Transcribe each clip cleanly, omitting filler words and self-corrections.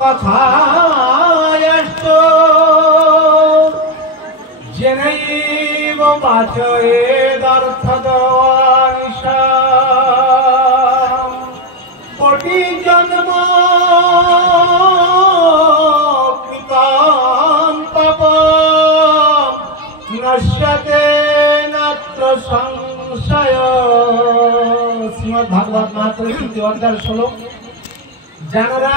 কথায়ষ্ট জেনৈব বাচয়েদর্থদংশা কোটি জন্ম কৃতং পাপম নশ্যতে নাত্র সংশয়। শ্রীমদ্ ভাগবত মহাপুরুষ তৃতীয় অধ্যায় শ্লোক। যারা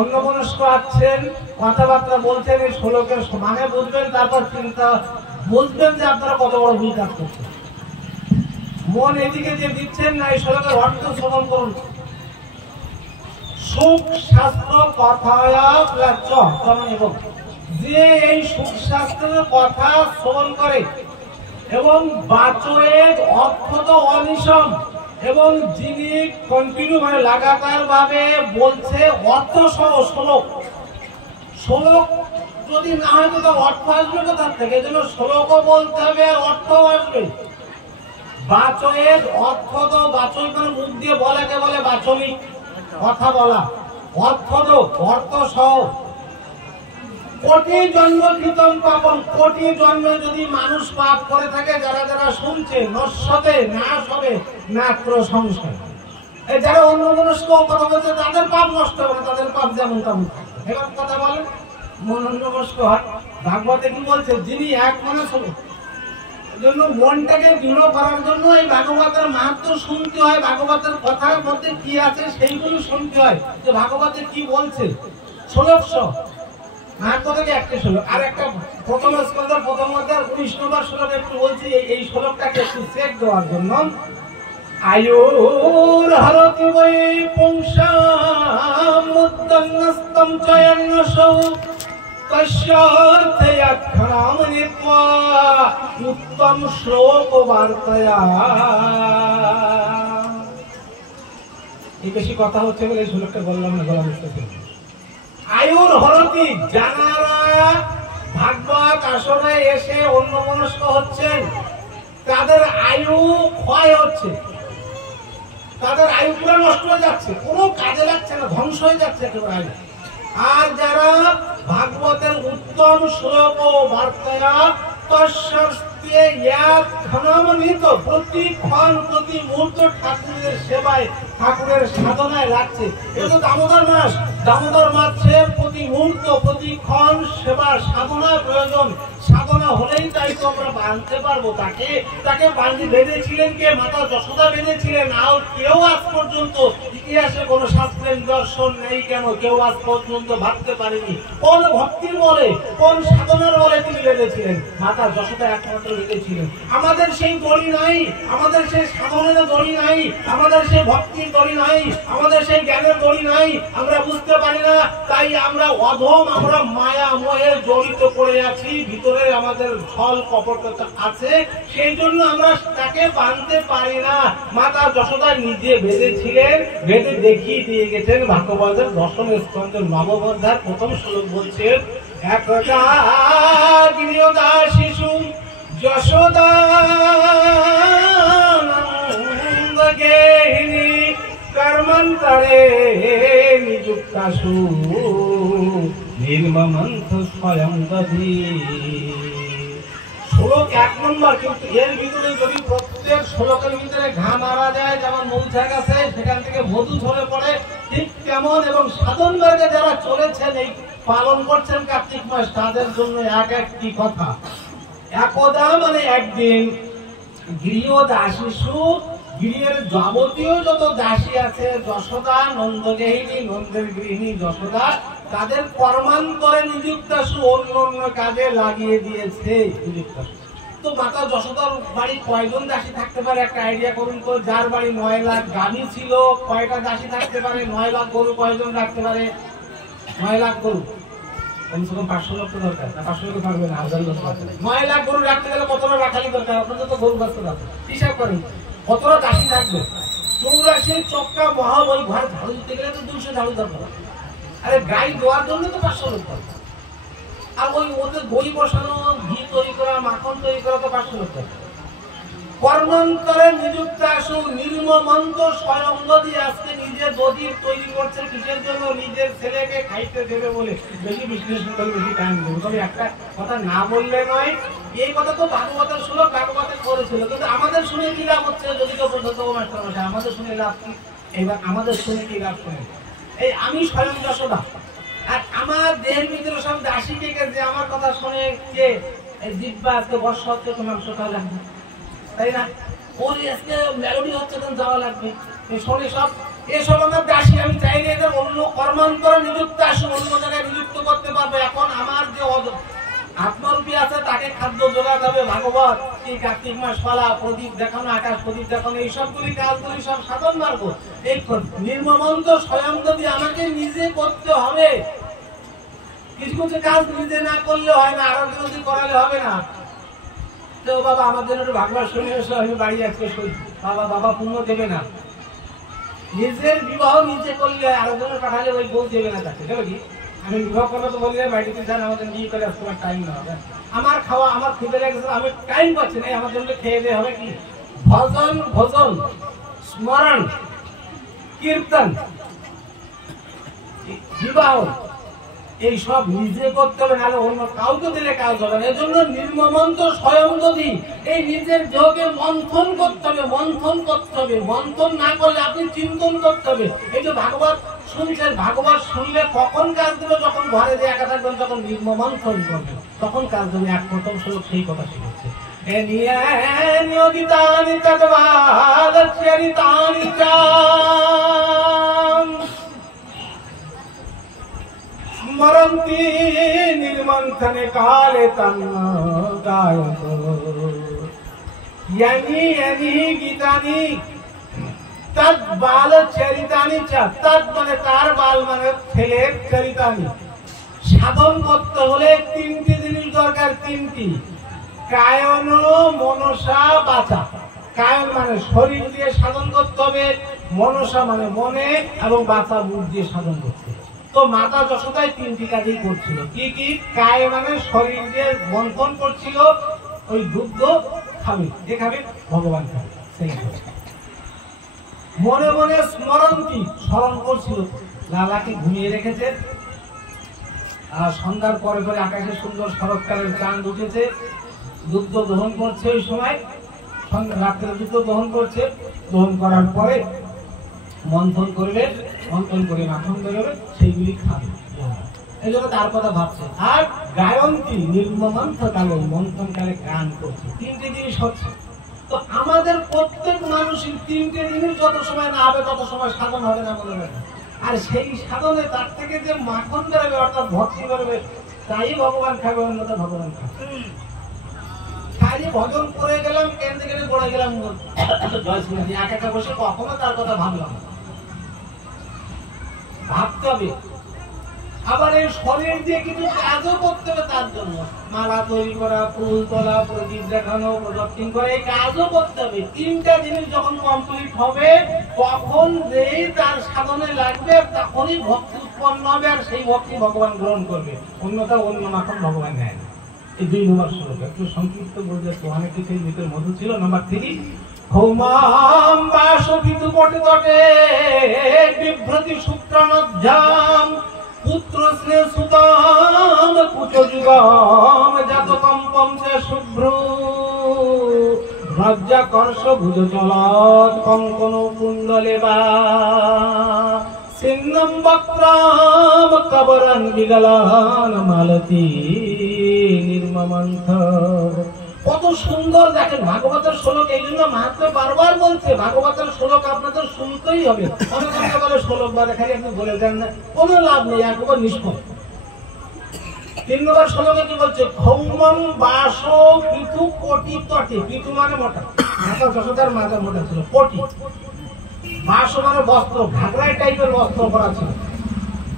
অন্যমনস্ক আছেন, কথাবার্তা বলছেন, এই শ্লোকের মানে বুঝবেন, তারপর চিন্তা বুঝবেন যে আপনারা কত বড় ভুল কাজ করছেন। মন এদিকে যে দিচ্ছেন না, এই শ্লোকের অর্থ শ্রবণ করুন। সুখ শাস্ত্র কথায় এবং যে এই সুখ শাস্ত্রের কথা শ্রবণ করে এবং বাচয়ের অর্থ তো অনিশম, এবং যিনি কন্টিনিউ মানে লাগাতার ভাবে বলছে অর্থ সহ শ্লোক যদি না হয় তো অর্থ আসবে কোথার থেকে? এই জন্য শ্লোকও বলতে হবে আর অর্থও আসবে। বাচয়ের অর্থ তো বাচন মানে মুখ দিয়ে বলাকে বলে বাচনিক কথা বলা, অর্থ তো অর্থ সহ। কোটি জন্ম কৃতম পাপম, কোটি জন্মে যদি মানুষ পাপ করে থাকে, যারা যারা শুনছে নশ্বতে নাশ হবে নাত্র সংশয়। যারা অন্যমনস্ক কথা বলছে তাদের পাপ নষ্ট হবে না, তাদের পাপ যেমন তেমন থাকবে। এবার কথা বলেন, মন অন্যমনস্ক হয়। ভাগবতে কি বলছে? যিনি এক মনে শুনুন, জন্য মনটাকে দৃঢ় করার জন্য এই ভাগবতের মাহাত্ম্য শুনতে হয়। ভাগবতের কথার মধ্যে কি আছে সেইগুলো শুনতে হয়, যে ভাগবতে কি বলছে। শ্লোক মাহাত্ম্য থেকে একটা শ্লোক, আর একটা প্রথম স্কন্ধের প্রথম অধ্যায় 19 নম্বর শ্লোক একটু বলছি, এই শ্লোকটাকে একটু চেক দেওয়ার জন্য। আয়ুর হরতি বৈ পুংসাম মুদ্দন্নস্তম চয়ন্নসৌ তস্যার্থে আখ্যানাম নিত্বা উত্তম শ্লোক বার্তায়া। এই বেশি কথা হচ্ছে বলে এই শ্লোকটা বললাম না, বলা মুশকিল। আয়ুর হরতি, যারা ভাগবত আসনে এসে অন্যমনস্ক হচ্ছেন তাদের আয়ু ক্ষয় হচ্ছে, তাদের আয়ু পুরো নষ্ট হয়ে যাচ্ছে, কোনো কাজে লাগছে না, ধ্বংস হয়ে যাচ্ছে একেবারে আয়ু। আর যারা ভাগবতের উত্তম শ্লোক ও বার্তায়া প্রতিক্ষণ প্রতি মুহূর্ত ঠাকুরের সেবায় ঠাকুরের সাধনায় লাগছে। এটা দামোদর মাস, দামোদর মাসের প্রতি মুহূর্ত প্রতিক্ষণ সেবা সাধনার প্রয়োজন। সাধনা হলেই তাই তো আমরা বাঁধতে পারবো। তাকে বাঁধি বেঁধেছিলেন কে? মাতা যশোদা বেঁধেছিলেন। আর কেউ আজ পর্যন্ত ইতিহাসে কোন শাস্ত্রের দর্শন নেই, কেন কেউ আজ পর্যন্ত ভাবতে পারেনি কোন ভক্তির বলে, কোন সাধনার বলে তিনি বেঁধেছিলেন। মাতা যশোদা একমাত্র বেঁধেছিলেন। আমাদের সেই দড়ি নাই, আমাদের সেই সাধনের দড়ি নাই, আমাদের সেই ভক্তির দড়ি নাই, আমাদের সেই জ্ঞানের দড়ি নাই। আমরা বুঝতে পারি না, তাই আমরা অধম, আমরা মায়া মোহে জড়িত পড়ে আছি, ভিতরে আমাদের ছল কপটতা আছে, সেই জন্য আমরা তাকে বাঁধতে পারি না। মাতা যশোদা নিজে বেঁধেছিলেন, বেঁধে দেখিয়ে দিয়ে গেছেন। ভাগবতের দশম স্কন্ধের নবম অধ্যায় প্রথম শ্লোক বলছে, একদা গৃহদা শিশু যশোদা গেহিনী কর্মান্তরে নিযুক্তাসু নির্মমন্থ স্বয়ং দধি। শ্লোক 1 নম্বর, কিন্তু এর ভিতরে যদি প্রত্যেক শ্লোকের ভিতরে ঘা মারা যায়, যেমন মৌচাক আছে সেখান থেকে মধু ঝরে পড়ে, ঠিক তেমন। এবং সাধন মার্গে যারা চলেছেন, এই পালন করছেন কার্তিক মাস, তাদের জন্য এক একটি কথা। একদা মানে একদিন, গৃহদাসীষু, গৃহের যাবতীয় যত দাসী আছে, যশোদা নন্দগেহিনী, নন্দের গৃহিণী যশোদা, তাদের কর্মান্তরে নিযুক্তাসু, অন্য অন্য কাজে লাগিয়ে দিয়েছে নিযুক্তাসু। তো মাতা যশোদার বাড়ি কয়জন দাসী থাকতে পারে একটা আইডিয়া করুন তো। যার বাড়ি 9 লাখ গাভী ছিল, কয়টা দাসী থাকতে পারে? 9 লাখ গরু কয়জন রাখতে পারে? 9 লাখ গরু কমসে কম 500 লোক তো দরকার না, 500 লোক পারবে না, 1000 লোক পারবে। 9 লাখ গরু রাখতে গেলে কতটা রাখালি দরকার? আপনাদের তো গরু বাঁচতে পারবে, হিসাব করেন কতটা দাসী থাকবে। 84 চক্কা মহা, ওই ঘর ঝাড়ু দিতে গেলে তো 200 ঝাড়ু দরকার। আরে গাই দোয়ার জন্য তো 500 লোক পারবে। আর ওই ওদের দই বসানো, ঘি তৈরি করা, মাখন তৈরি করা তো 500 লোক পারবে। কর্মান্তরে নিযুক্ত আসু নির্মমন্ত স্বয়ং দিয়ে আজকে নিজে নিজে দধি তৈরি করছে কিসের জন্য? নিজের ছেলেকে খাইতে দেবে বলে। বেশি বিশ্লেষণ করে বেশি টাইম দেবো, তবে একটা কথা না বললে নয়, এই কথা তো ভাগবতের শ্লোক ভাগবতে করেছিল, কিন্তু আমাদের শুনে কি লাভ হচ্ছে? যদি কেউ বলতো তো মাস্টার মশাই আমাদের শুনে লাভ কি? এবার আমাদের শুনে কি লাভ? শুনে এই আমি স্বয়ং যশোদা, আর আমার দেহের ভিতরে সব দাসী থেকে যে আমার কথা শুনে যে জিব্বা আজকে বর্ষা হচ্ছে তো মাংস খাওয়া লাগবে, তাই না? ওর আজকে মেলোডি হচ্ছে তখন যাওয়া লাগবে, শোনে সব এসব আমার দাসী। আমি চাইলে এদের অন্য কর্মান্তরে নিযুক্ত আসুন, অন্য জায়গায় নিযুক্ত করতে পারবো। এখন আমার যে আত্মরূপী আছে তাকে খাদ্য জোগাতে হবে। ভাগবত কি কার্তিক মাস পালা, প্রদীপ দেখানো, আকাশ প্রদীপ দেখানো, এই সবগুলি কাজগুলি সব সাধন মার্গ। এই নির্মমন্ত স্বয়ং যদি আমাকে নিজে করতে হবে, কিছু কিছু কাজ নিজে না করলে হয় না, আরো যদি করালে হবে না। তো বাবা আমার জন্য একটু ভাগবত শুনে এসো, আমি বাড়ি আজকে শুই। বাবা বাবা পুণ্য দেবে না। নিজের বিবাহ নিজে করলে আরো জন্য পাঠালে ওই বউ দেবে না তাকে, দেবে কি? আমি বিবাহ করলে তো বলি বাড়িতে যান, আমাদের বিয়ে করে আসতে আমার টাইম না হবে। আমার খাওয়া, আমার খিদে লেগেছে, আমি টাইম পাচ্ছি না, আমার জন্য খেয়ে দিয়ে হবে কি? ভজন ভজন স্মরণ কীর্তন বিবাহ এই সব নিজে করতে হবে, নাহলে অন্য কাউকে দিলে কাজ হবে না। এজন্য নির্মমন্ত স্বয়ং যদি এই নিজের দেহকে মন্থন করতে হবে, মন্থন করতে হবে। মন্থন না করলে আপনি চিন্তন করতে হবে। এই যে ভাগবত শুনছেন, ভাগবত শুনলে কখন কাজ দেবে? যখন ঘরে যে একা থাকবেন তখন নির্মমন্থন করবেন, তখন কাজ দেবে। এক প্রথম শ্লোক সেই কথা শিখেছে। মরন্তি নির্মন্থনে কালে তন্নগায়তো ইয়ানি ইয়ানি গীতানি তদ বাল চরিতানি চ। তদ মানে তার, বাল মানে ছেলের, চরিতানি। সাধন করতে হলে তিনটি জিনিস দরকার, তিনটি: কায়ন, মনসা, বাচা। কায়ন মানে শরীর দিয়ে সাধন করতে হবে, মনসা মানে মনে, এবং বাচা মুখ দিয়ে সাধন করতে হবে। তো মাতা যশোদাই তিনটি কাজই করছিল। কি কি? কায় মানে শরীর দিয়ে মন্থন করছিল, ওই দুগ্ধ খাবে, যে খাবে ভগবান খাবে, সেই মনে মনে স্মরণটি স্মরণ করছিল। লালাকে ঘুমিয়ে রেখেছে, আর সন্ধ্যার পরে পরে আকাশে সুন্দর শরৎকালের চাঁদ উঠেছে, দুগ্ধ দহন করছে। ওই সময় রাত্রে দুগ্ধ দহন করছে, দহন করার পরে মন্থন করবে, মন্থন করে মাখন বেরোবে, সেইগুলি খাবে। এই জন্য তার কথা ভাবছে। আর গায়ন্তী নির্মমন্থ কালে, মন্থন কালে গান করছে। তিনটে জিনিস হচ্ছে। তো আমাদের প্রত্যেক মানুষের তিনটে জিনিস যত সময় না হবে তত সময় সাধন হবে না, মনে হয়। আর সেই সাধনে তার থেকে যে মাখন বেরোবে, অর্থাৎ ভক্তি বেরোবে, তাই ভগবান খাবে, অন্যটা ভগবান খাবে। খালি ভজন করে গেলাম, কেন্দ্রে কেটে পড়ে গেলাম, একা একা বসে কখনো তার কথা ভাবলাম না। ভাবতে হবে। আবার এই শরীর দিয়ে কিছু কাজও করতে হবে, তার জন্য মালা তৈরি করা, ফুল তোলা, প্রদীপ দেখানো, প্রদক্ষিণ করা, এই কাজও করতে হবে। তিনটা জিনিস যখন কমপ্লিট হবে, তখন যেই তার সাধনে লাগবে, তখনই ভক্তি উৎপন্ন হবে, আর সেই ভক্তি ভগবান গ্রহণ করবে। অন্যটা অন্য মাখন ভগবান নেয় না। এই 2 নম্বর শ্লোক একটু সংক্ষিপ্ত বলতে তো অনেক কিছুর ভিতরে মধু ছিল। নম্বর 3, হৌমাম বাসবিতু পটে তটে বিভ্রতি শুক্রানধ্যাম পুত্র স্নেহ সুতাম কুচযুগম জাতকম্পম চে শুভ্র লজ্জা কর্ষ ভুজ চলত কঙ্কন কুণ্ডলে বা সিন্নম বক্রাম কবরন বিগলান মালতী নির্মমন্থ। কত সুন্দর দেখেন ভাগবতের শ্লোক। এই জন্য মাহাত্মা বারবার বলছে ভাগবতের শ্লোক আপনাদের শুনতেই হবে। অনেকে বলে শ্লোক বা খালি আপনি বলে দেন না, কোনো লাভ নেই, একবার নিষ্ফল। 3 নম্বর শ্লোকে কি বলছে? খৌমম বাস পিতু কোটি তটে। পিতু মানে মোটা, মাথা যশোদার মাথা মোটা ছিল। কোটি বাস মানে বস্ত্র, ঘাগরাই টাইপের বস্ত্র পরা ছিল।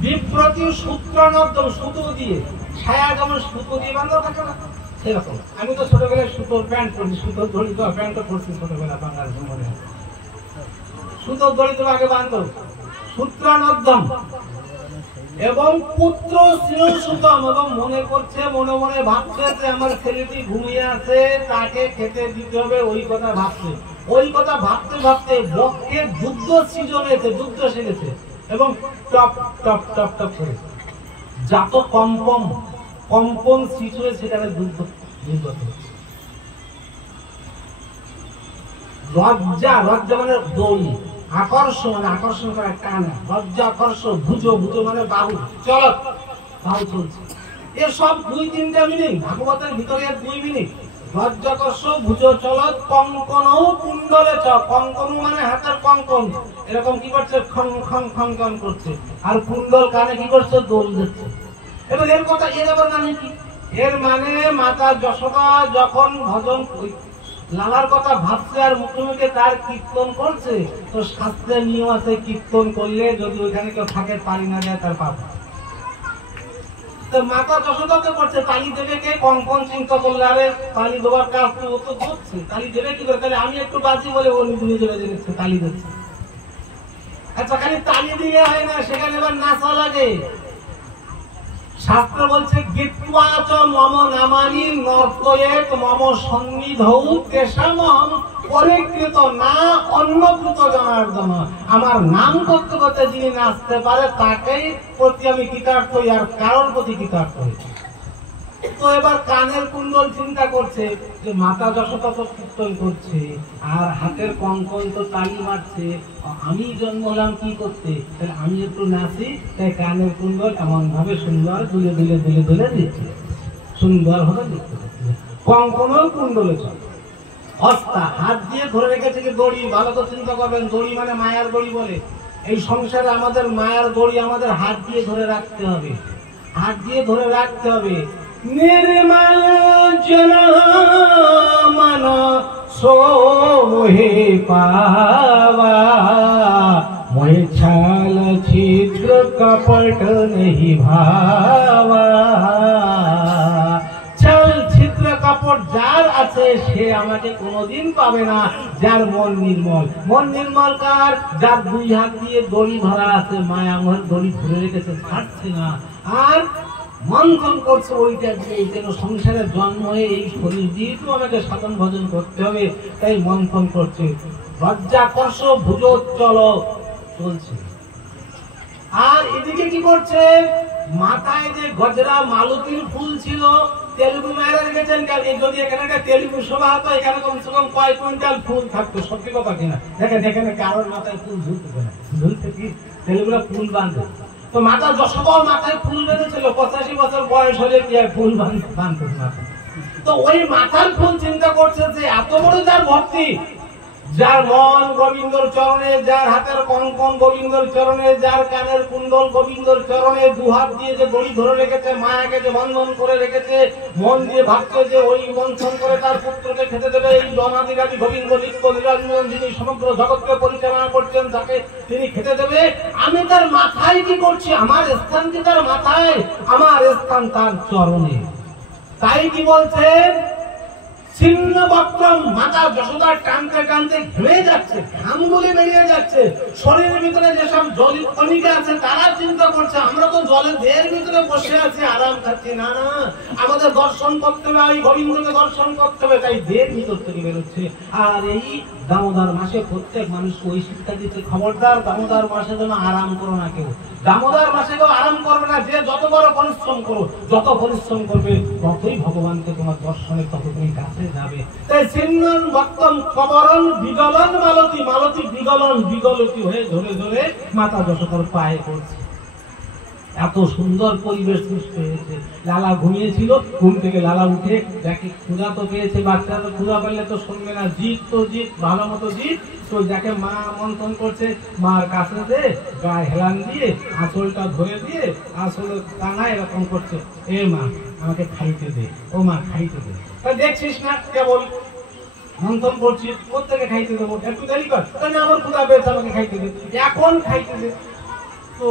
বিপ্রতি সূত্রনদ্যম, সুতো দিয়ে, ছায়া যেমন সুতো দিয়ে বাঁধা থাকে না, সেরকম। আমি তো ছোটবেলায় সুতোর প্যান্ট পরছি, সুতোর দড়ি তো প্যান্টও পরছি ছোটবেলা, বাংলাদেশ মনে হয় সুতোর দড়ি তো আগে বাঁধত। সূত্রানদ্যম এবং পুত্র স্নেহ সুতম, এবং মনে করছে, মনে মনে ভাবছে যে আমার ছেলেটি ঘুমিয়ে আছে, তাকে খেতে দিতে হবে, ওই কথা ভাবছে। ওই কথা ভাবতে ভাবতে বক্ষে যুদ্ধ সৃজন হয়েছে, যুদ্ধ সেরেছে এবং টপ টপ টপ টপ করে যত কম্পন সৃষ্টি হয়ে সেখানে যুদ্ধ হচ্ছে। লজ্জা মানে দড়ি, আকর্ষণ মানে আকর্ষণ করা টানা, লজ্জা আকর্ষণ, ভুজো মানে বাহু, চলত বাহু চলছে। এসব 2-3টা মিনিট ভাগবতের ভিতরে 2 মিনিট। লজ্জাকর্ষ, ভুজো চলত, কঙ্কন কুণ্ডলে চ। কঙ্কন মানে হাতের কঙ্কন, এরকম কি করছে, খন খন খন খন করছে। আর কুণ্ডল কানে কি করছে, দোল দিচ্ছে। এবার এর কথা, এর আবার মানে কি? এর মানে মাতা যশোদা যখন ভজন লালার কথা ভাবছে আর মুখে মুখে তার কীর্তন করছে, তো শাস্ত্রের নিয়ম আছে কীর্তন করলে যদি ওইখানে কেউ থাকে পারি না যায় তার পাপ। তো মাতা যশোদা তো করছে, তালি দেবে কে? কঙ্কন চিন্তা করলে, আরে তালি দেওয়ার কাজ তো ও তো করছে, তালি দেবে কি করে? তাহলে আমি একটু বাজি বলে ও নিজে বেজে নিচ্ছে, তালি দিচ্ছে। আচ্ছা, খালি তালি দিলে হয় না, সেখানে এবার নাচা লাগে। শাস্ত্র বলছে গীত্বা চ মম নামানি নর্তয়েত মম সন্নিধৌ তেষামহং পরিকৃত না অন্নকৃত জনার্দন। আমার নাম করতে করতে যিনি নাচতে পারে তাকেই প্রতি আমি কৃতার্থ হই, আর কারোর প্রতি কৃতার্থ হই। তো এবার কানের কুণ্ডল চিন্তা করছে যে মাতা যশোদা তো কীর্তন করছে আর হাতের কঙ্কন তো তালি মারছে, আমি জন্ম হলাম কি করতে, তাহলে আমি একটু নাচি। তাই কানের কুণ্ডল এমন ভাবে সুন্দর দুলে দুলে দুলে দুলে দিচ্ছে, সুন্দর ভাবে দেখতে পাচ্ছে। কঙ্কনও কুণ্ডলে চলে। হস্তা হাত দিয়ে ধরে রেখেছে কি দড়ি, ভালো করে চিন্তা করবেন, দড়ি মানে মায়ার দড়ি বলে। এই সংসারে আমাদের মায়ার দড়ি আমাদের হাত দিয়ে ধরে রাখতে হবে, হাত দিয়ে ধরে রাখতে হবে। निर्मल जन मन सो मोहे पावा, मोहे छाल छिद्र कपट नहीं भावा। छाल छिद्र कपट जार আছে সে আমাকে কোনোদিন পাবে না, যার মন নির্মল। মন নির্মল কার? যার 2 হাত দিয়ে দড়ি ধরা আছে, মায়া মোহের দড়ি ধরে রেখেছে, ছাড়ছে না, আর মন্থন করছে ওইটা দিয়ে। যেন সংসারের জন্ম হয়ে এই শরীর দিয়ে তো আমাকে সাধন ভজন করতে হবে, তাই মন্থন করছে। লজ্জাকর্ষ ভুজোচ্চল চলছে। আর এদিকে কি করছে, মাথায় যে গজরা মালতীর ফুল ছিল, তেলুগু মায়েরা গেছেন, যদি এখানে একটা তেলুগু সভা হতো, এখানে কমসে কম কয়েক কুইন্টাল ফুল থাকতো। সত্যি কথা কিনা? দেখেন এখানে কারোর মাথায় ফুল ঝুলতে না, ঝুলতে কি তেলুগুলা ফুল বাঁধে। তো মাতা যশোদা মাথায় ফুল বেঁধেছিল, 85 বছর বয়স হলে কি ফুল বাঁধতে না। তো ওই মাথার ফুল চিন্তা করছে যে এত বড় যার ভক্তি, যার মন গোবিন্দর চরণে, যার হাতের কঙ্কন গোবিন্দর চরণে, যার কানের কুণ্ডল গোবিন্দর চরণে, 2 হাত দিয়ে যে দড়ি ধরে রেখেছে, মায়াকে যে বন্ধন করে রেখেছে, মন দিয়ে ভাবছে যে ওই বন্ধন করে তার পুত্রকে খেতে দেবে। এই জনাদিরাদি গোবিন্দ নিত্য নিরঞ্জন, যিনি সমগ্র জগৎকে পরিচালনা করছেন, তাকে তিনি খেতে দেবে। আমি তার মাথায় কি করছি? আমার স্থান কি তার মাথায়? আমার স্থান তার চরণে। তাই কি বলছে, ছিন্ন বক্রম, মাতা যশোদা টানতে টানতে ঘেমে যাচ্ছে, ঘামগুলি বেরিয়ে যাচ্ছে। শরীরের ভিতরে যেসব জল কণিকা আছে তারা চিন্তা করছে আমরা তো জলের দেহের ভিতরে বসে আছি, আরাম খাচ্ছি। না না, আমাদের দর্শন করতে হবে, ওই গোবিন্দকে দর্শন করতে হবে, তাই দেহের ভিতর থেকে বেরোচ্ছে। আর এই দামোদর মাসে প্রত্যেক মানুষকে ওই শিক্ষা দিচ্ছে, খবরদার দামোদর মাসে যেন আরাম করো না কেউ। দামোদর মাসে কেউ আরাম করবে না। যে যত বড় পরিশ্রম করো, যত পরিশ্রম করবে ততই ভগবানকে তোমার দর্শনে তত তুমি কাছে যাবে। তাই চিন্নন ভক্তম কবরণ বিগলন মালতী, মালতী বিগলন বিগলতি হয়ে ধরে ধরে মাতা যশোদার পায়ে পড়ছে। এত সুন্দর পরিবেশ সৃষ্টি হয়েছে। লালা ঘুমিয়েছিল, ঘুম থেকে লালা উঠে দেখে ক্ষুধা তো পেয়েছে, বাচ্চা তো ক্ষুধা পেলে তো শুনবে না, জিত তো জিত, ভালো মতো জিত। তো দেখে মা মন্থন করছে, মার কাছে যে গায়ে হেলান দিয়ে আঁচলটা ধরে দিয়ে আসলে টানা এরকম করছে, এ মা আমাকে খাইতে দে, ও মা খাইতে দে। দেখছিস না কেবল মন্থন করছি, প্রত্যেকে খাইতে দেবো, একটু দেরি কর, তাহলে আমার ক্ষুধা পেয়েছে, আমাকে খাইতে দে, এখন খাইতে দে। তো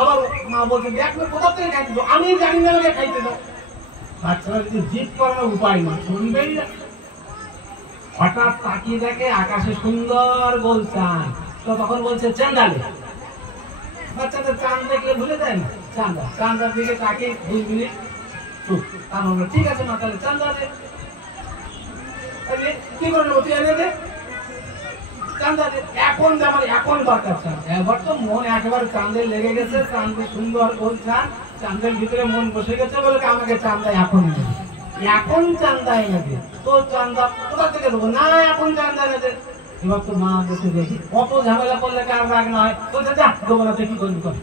আবার মা বলছে দেখ কোথা থেকে খাইতে দেবো, আমি জানি না, আমাকে খাইতে দাও। বাচ্চারা যদি জিদ করার উপায় না, শুনবেই না। হঠাৎ তাকিয়ে দেখে আকাশে সুন্দর গোল চাঁদ, তো তখন বলছে চাঁদালে। বাচ্চাদের চাঁদ দেখলে ভুলে দেয় না, চাঁদা, চাঁদার দিকে তাকে 2 মিনিট চুপ। তাহলে ঠিক আছে মা, তাহলে চাঁদালে কি করে তুই এনে দে। চান্দা এখন আমার এখন দরকার চান। এবার তো মন একেবারে চাঁদে লেগে গেছে, চাঁদে সুন্দর বলছেন, চাঁদের ভিতরে মন বসে গেছে বলে আমাকে চান্দা এখন এখন চান্দা এনে দে। তো চান্দা কোথা থেকে দেবো? না এখন চান্দা এনে দে। এবার তো মা বসে দেখি কত ঝামেলা করলে কার রাগ নয়, বলছে যা দেবো না, কি করবি কর।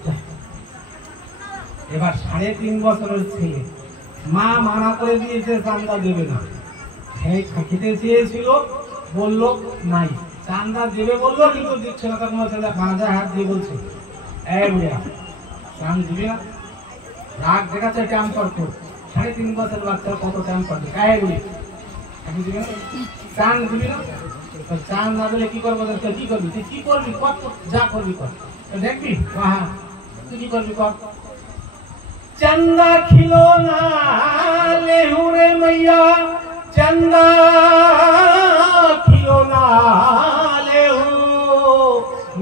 এবার 3.5 বছরের ছেলে, মা মানা করে দিয়েছে চান্দা দেবে না, খেতে চেয়েছিল বললো নাই, চান্দা দেবে বললো কিন্তু দিচ্ছে না। তখন মাঝে হাত দিয়ে বলছে এই বুড়িয়া চান দিবি না? রাগ দেখাচ্ছে ট্যাম করতো, 3.5 বছর বাচ্চার কত ট্যাম করতো। এই বুড়ি আপনি দিবি না? চান দিবি না? চান না দিলে কি করবো? কি করবি? তুই কি করবি কর, যা করবি কর, দেখবি। হ্যাঁ তুই কি করবি কর। चंदा खिलौना लेहू रे मैया, चंदा खिलौना लेहू,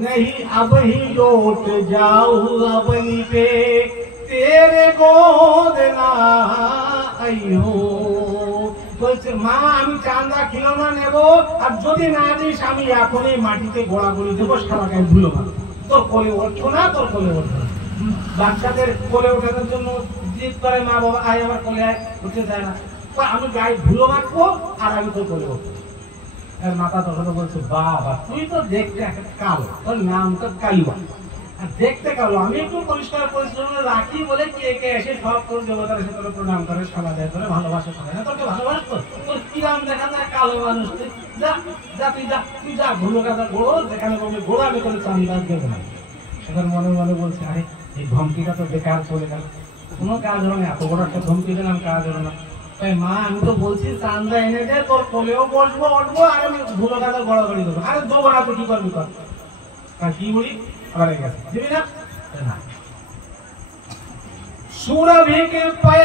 नहीं अब ही लौट जाऊं अपनी पे तेरे गोद ना आईहो। বলছে মা আমি চান্দা খিলৌনা নেবো, আর যদি না দিস আমি এখনই মাটিতে গোড়াগুড়ি দেবো, সারাকে ধুলো মারবো। তোর কোলে ওঠো না, তোর কোলে ওঠো না। বাচ্চাদের কোলে ওঠানোর জন্য জিদ করে মা বাবা, আয় আমার কোলে আয়, উঠতে চায় না, আমি গায়ে ধুলো মাখবো আর আমি তোর কোলে উঠবো। এর মাথা তখন বলছে বাবা তুই তো দেখতে একটা কালো, তোর নাম তো কালুয়া, আর দেখতে কালো, আমি একটু পরিষ্কার পরিচ্ছন্ন রাখি বলে কে কে এসে সব তোর দেবতার এসে তোর প্রণাম করে, সালা দেয়, তোর ভালোবাসা করে না, তোকে ভালোবাসতো, তোর কিরাম দেখা যায় কালো মানুষ, যা যা তুই যা, তুই যা ঘুলো কাদা গোড়ো, যেখানে বলবি গোড়া আমি করে চান্দা দেবো না। সেখানে মনে মনে বলছে আরে এই ধমকিটা তো বেকার চলে গেল, কোনো কাজ হলো না, এত বড় একটা ধমকি দিলাম, কাজ হলো না। তাই মা আমি তো বলছি চান্দা এনে দে, তোর কোলেও বসবো উঠবো আর আমি ধুলো কাদা গড়াগড়ি দেবো। আরে দেবো না, তুই কি করবি কর। কি বলি আবার গেছে দিবি না? সুরভি के पे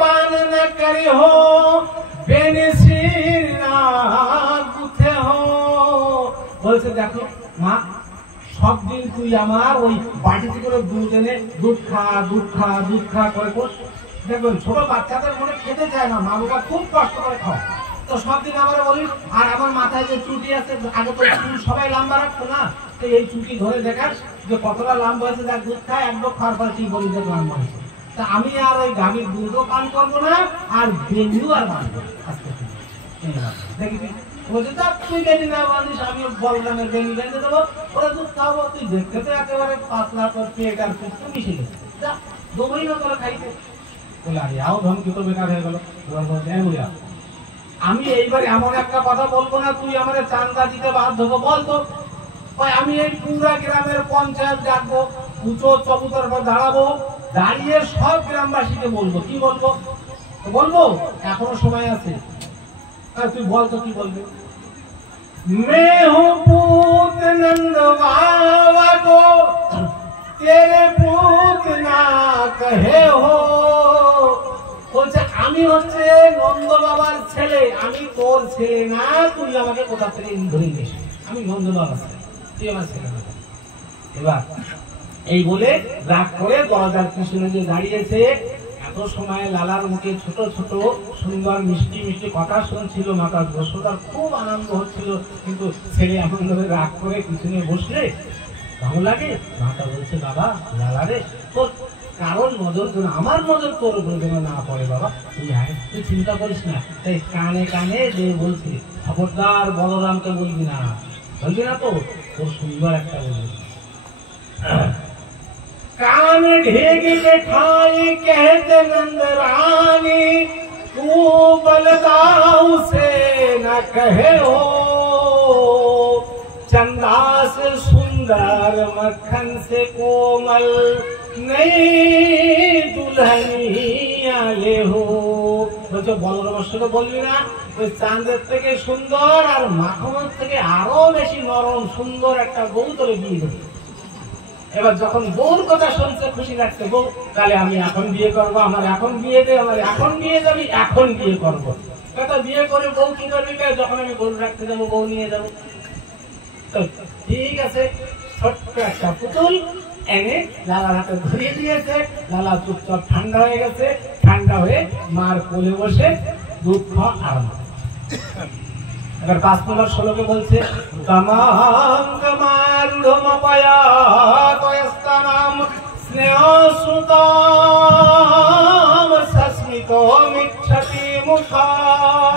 पान न करे हो बेनसीर ना गुथे हो। বলছে দেখো মা সব দিন তুই আমার ওই বাটিতে করে দুধ এনে দুধ খা দুধ খা দুধ খা করে কোষ, দেখবেন ছোট বাচ্চাদের মনে খেতে চায় না, মা বাবা খুব কষ্ট করে খাওয়া, তো সব দিন আমার বলিস। আর আমার মাথায় যে চুটি আছে, আগে তো চুল সবাই লম্বা রাখতো না, তো এই চুটি ধরে দেখাস যে কতটা লম্বা হয়েছে, যার দুধ খায় একদম খাওয়ার পর কি বলি যে লম্বা হয়েছে। তা আমি আর ওই গাভীর দুধও পান করবো না, আর বেঞ্জিও আর মানবো আজকে দেখবি। বলছে তুই বেঁধে না বানিস, আমি বলরামের বেঞ্জি বেঁধে দেবো, ওরা দুধ খাওয়াবো, তুই দেখতে তো একেবারে পাতলা তোর পেট আর কুটু মিশে গেছে, যা দমই না তোরা খাইতে। বলে আরে আও ধমকি তো বেকার হয়ে গেল। আমি এইবার এমন একটা কথা বলবো না তুই আমাদের চান্দা দিতে বাধ্য হবো, বলতো আমি এই পুরা গ্রামের পঞ্চায়েত ডাকবো, উঁচু চবুতর পর দাঁড়াবো, দাঁড়িয়ে সব গ্রামবাসীকে বলবো। কি বলবো? বলবো এখনো সময় আছে, তুই বলতো কি বলবি? मैं हूँ पूत नंद बाबा को तेरे पूत ना कहे हो। বলছে আমি হচ্ছে নন্দ বাবার ছেলে, আমি তোর ছেলে না, তুই আমাকে কোথা থেকে ধরে নিস, আমি নন্দ বাবার ছেলে, তুই আমার ছেলে না। এবার এই বলে রাগ করে দরজার পিছনে যে দাঁড়িয়েছে, এত সময় লালার মুখে ছোট ছোট সুন্দর মিষ্টি মিষ্টি কথা শুনছিল, মাতার বসতার খুব আনন্দ হচ্ছিল, কিন্তু ছেলে এমন ভাবে রাগ করে পিছনে বসলে ভালো লাগে। মাতা বলছে বাবা লালা রে, তোর কারোর নজর যেন আমার নজর তোর উপরে যেন না পড়ে বাবা, তুই আয়, তুই চিন্তা করিস না। তাই কানে কানে যে বলছি খবরদার বলরামকে বলবি না, বলবি না তো তোর সুন্দর একটা বলবি। कान ढेग मिठाई कहते नंद रानी, तू बलदाऊ से न कहे हो। चंदा से सुंदर मक्खन से कोमल नई दुल्हनिया ले हो। বলছো বলরামের সাথে বলবি না, ওই চাঁদের থেকে সুন্দর আর মাখনের থেকে আরো বেশি নরম সুন্দর একটা বউ তোরে বিয়ে দেবে। এবার যখন বউর কথা শুনছে খুশি লাগছে, বউ তাহলে আমি এখন বিয়ে করবো, আমার এখন বিয়ে দে, আমার এখন বিয়ে যাবি, এখন বিয়ে করবো। কথা বিয়ে করে বউ কি করবি? যখন আমি গরু রাখতে যাবো বউ নিয়ে যাবো। ঠিক আছে, ছোট্ট একটা পুতুল এনে লালার হাতে ধরিয়ে দিয়েছে, লালা চুপচাপ ঠান্ডা হয়ে গেছে, ঠান্ডা হয়ে মার কোলে বসে দুধ খাওয়া আরম্ভ। এবার 5 নম্বর শ্লোকে বলছে কামাং কামারুঢ়মপয়া তয়স্তানাম স্নেহসুতাম সস্মিতো মিচ্ছতি মুখাম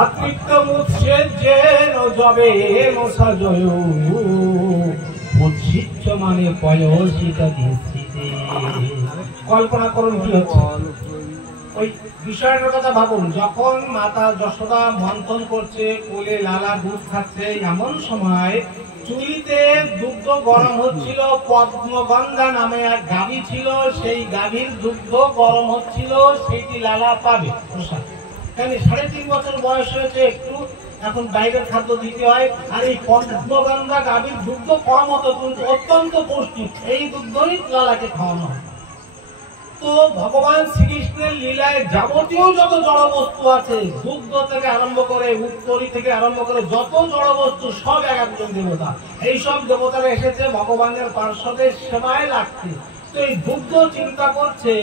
অতৃপ্ত মুৎসেজ্যেন যবেন সজয় উচ্ছিচ্ছ মানে পয়সিতা দিচ্ছিতে। কল্পনা করুন কি হচ্ছে, ওই বিষয়টার কথা ভাবুন। যখন মাতা যশোদা মন্থন করছে, কোলে লালা দুধ খাচ্ছে, এমন সময় চুলিতে দুগ্ধ গরম হচ্ছিল। পদ্মগন্ধা নামে এক গাভী ছিল, সেই গাভীর দুগ্ধ গরম হচ্ছিল, সেইটি লালা পাবে প্রসাদ। কেন 3.5 বছর বয়স হয়েছে, একটু এখন বাইরের খাদ্য দিতে হয়। আর এই পদ্মগন্ধা গাভীর দুগ্ধ কম হতো কিন্তু অত্যন্ত পৌষ্টিক, এই দুগ্ধই লালাকে খাওয়ানো হয়। তো ভগবান শ্রীকৃষ্ণের লীলায় যাবতীয় যত জড় বস্তু আছে, দুগ্ধ থেকে আরম্ভ করে উত্তরী থেকে আরম্ভ করে যত জড় বস্তু, সব এক একজন দেবতা। এই সব দেবতারা এসেছে ভগবানের পার্শ্বদের সেবায় লাগছে। তো এই দুগ্ধ চিন্তা করছে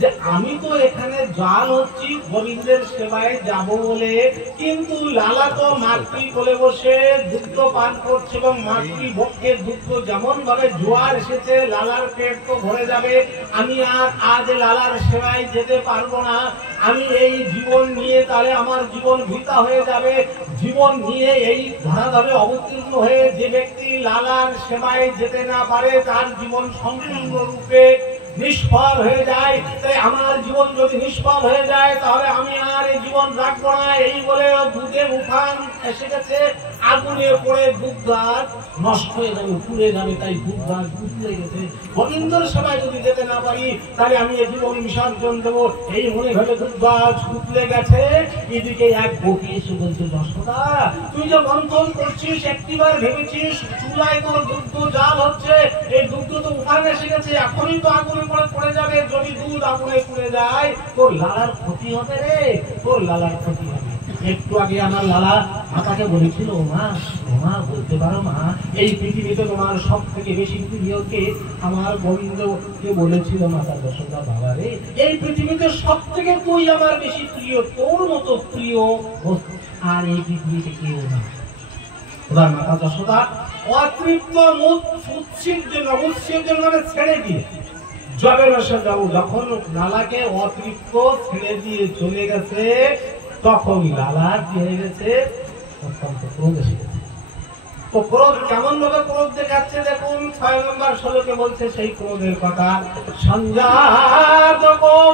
যে আমি তো এখানে জাল হচ্ছি গোবিন্দের সেবায় যাব বলে, কিন্তু লালা তো মাতৃ কোলে বসে দুগ্ধ পান করছে এবং মাতৃ ভোগের দুগ্ধ যেমন ভাবে জোয়ার এসেছে, লালার পেট তো ভরে যাবে। আমি আর আজ লালার সেবায় যেতে পারবো না। আমি এই জীবন নিয়ে তাহলে আমার জীবন বৃথা হয়ে যাবে। জীবন নিয়ে এই ধরাধামে অবতীর্ণ হয়ে যে ব্যক্তি লালার সেবায় যেতে না পারে, তার জীবন সম্পূর্ণরূপে নিষ্ফল হয়ে যায়। তাই আমার জীবন যদি নিষ্ফল হয়ে যায় তাহলে আমি আর এই জীবন রাখবো না। এই বলে দুধের উফান এসে গেছে, আগুনে পড়ে দুধ আর নষ্ট হয়ে যাবে, পুড়ে যাবে। তাই দুধ আর উতলে গেছে। গোবিন্দর সেবায় যদি যেতে না পারি তাহলে আমি এই জীবন বিসর্জন দেবো, এই মনে ভেবে দুধ গাছ উতলে গেছে। এদিকে এক গোপী এসে বলছে যশোদা, তুই যে মন্থন করছিস একটিবার ভেবেছিস চুলায় তোর দুগ্ধ জাল হচ্ছে, এই দুগ্ধ তো উফান এসে গেছে, এখনই তো আগুনে পড়ে যাবে। যদি দুধ আগুনে পুড়ে যায় তোর লালার ক্ষতি হবে রে, তোর লালার ক্ষতি হবে। একটু আগে আমার লালা মাতাকে বলেছিল, ও মা বলতে পারো মা, এই পৃথিবীতে তোমার সব থেকে বেশি প্রিয়কে? আমার গোবিন্দকে বলেছিল মাতা যশোদা, বাবা রে, এই পৃথিবীতে সব থেকে তুই আমার বেশি প্রিয়, তোর মতো প্রিয় আর এই পৃথিবীতে কেউ না। এবার মাতা যশোদা অতৃপ্ত উৎসের জন্য ছেড়ে দিয়ে যখন লালাকে অতৃপ্ত ছেড়ে দিয়ে চলে গেছে, তখন লালা কি হয়ে গেছে, অত্যন্ত ক্রোধ এসে গেছে। তো ক্রোধ কেমন ভাবে ক্রোধ দেখাচ্ছে দেখুন, 6 নম্বর শ্লোকে বলছে সেই ক্রোধের কথা। সংজাত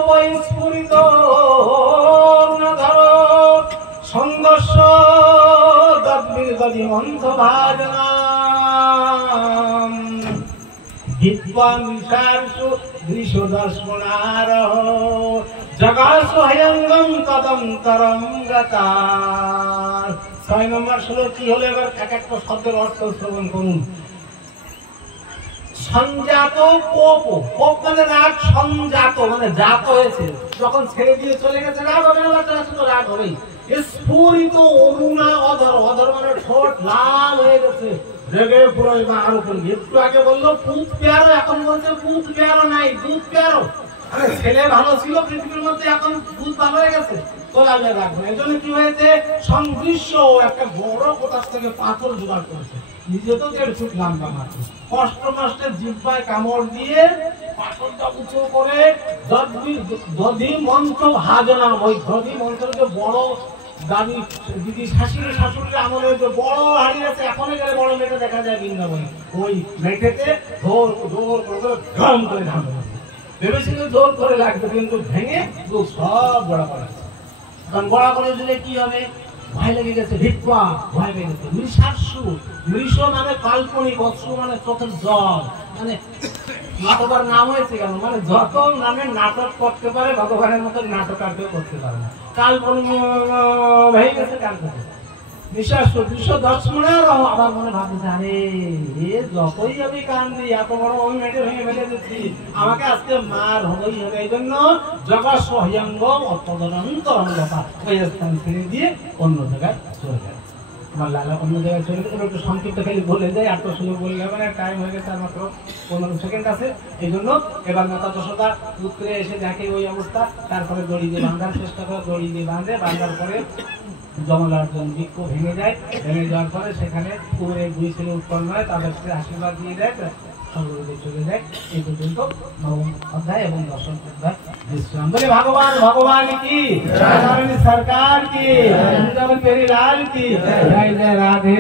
বৈস্ফুরিত ধর সংঘর্ষ দদ্বির্গদি মন্থ ভাজনাম বিদ্বান বিশারসু দৃশদর্শনারহ জগাসু হয়ঙ্গম তদন্তরম গতার। 6 নম্বর শ্লোক কি হলো, এবার এক একটা শব্দের অর্থ শ্রবণ করুন। সংজাত কোপ, কোপ মানে রাগ, সংজাত মানে জাত হয়েছে। যখন ছেড়ে দিয়ে চলে গেছে রাগ হবে না, বাচ্চা তো রাগ হবেই। স্ফুরিত অরুণা অধর, অধর মানে ঠোঁট লাল হয়ে গেছে, রেগে পুরো আরো করবে। একটু আগে বললো পুত পেয়ারো, এখন বলছে পুত পেয়ারো নাই, দুধ পেয়ারো। আরে ছেলে ভালো ছিল পৃথিবীর মধ্যে, এখন দুধ ভালো হয়ে গেছে, তোলালে রাখবে। এই জন্য কি হয়েছে, সংদৃশ্য একটা বড় কোথার থেকে পাথর জোগাড় করেছে। নিজে তো 1.5 ফুট লম্বা মাত্র, কষ্ট মষ্টে জিহ্বায় কামড় দিয়ে পাথরটা উঁচু করে দধি মন্ত্র ভাজনা, ওই দধি মন্ত্র যে বড় দাবি দিদি শাশুড়ির আমলে যে বড় হাড়ি আছে, এখন গেলে বড় মেটে দেখা যায় বৃন্দাবনে, ওই মেটেতে জোর করে ঘাম করে ঢালবে। ভেবেছিল জোর করে লাগবে, কিন্তু ভেঙে সব বড়া করা। কারণ বড়া করে দিলে কি হবে, ভয় লেগে গেছে, ভিক্ষা ভয় পেয়ে গেছে। মৃষ মানে কাল্পনিক, অশ্রু মানে চোখের জল, মানে নাটকের নাম হয়েছে কেন, মানে যত নামে নাটক করতে পারে ভগবানের মতো নাটক আর কেউ করতে পারে না। কাল্পনিক হয়ে গেছে কার কাছে আবার মনে ভাবছে, আরে যতই আমি কান দিই, এত বড় আমি মেটে ভেঙে ফেলে দিচ্ছি, আমাকে আজকে মার হবেই হবে। এই জন্য জগৎ সহ্যঙ্গ অত্যন্তরঙ্গতা ওই স্থান ছেড়ে দিয়ে অন্য জায়গায় চলে যায়। আমার লালা অন্য জায়গায় চলে গেছে, একটু সংক্ষিপ্ত খালি বলে যায়, আর তো শুধু বললে মানে টাইম হয়ে গেছে আর মাত্র 15 সেকেন্ড আছে। এই জন্য এবার মাতা যশোদা উত্তরে এসে দেখে ওই অবস্থা, তারপরে দড়ি দিয়ে বাঁধার চেষ্টা করে, দড়ি দিয়ে বাঁধার পরে যমলার্জন বৃক্ষ ভেঙে যায়, ভেঙে যাওয়ার পরে সেখানে কুমিরের 2 ছেলে উৎপন্ন হয়, তাদেরকে আশীর্বাদ দিয়ে দেয়, সর্বদে চলে যায়। এই পর্যন্ত 9ম অধ্যায় এবং 10ম অধ্যায় বিশ্রাম। বলে ভগবান ভগবান কি, সরকার কি, বৃন্দাবন পেরি লাল কি, জয় জয় রাধে।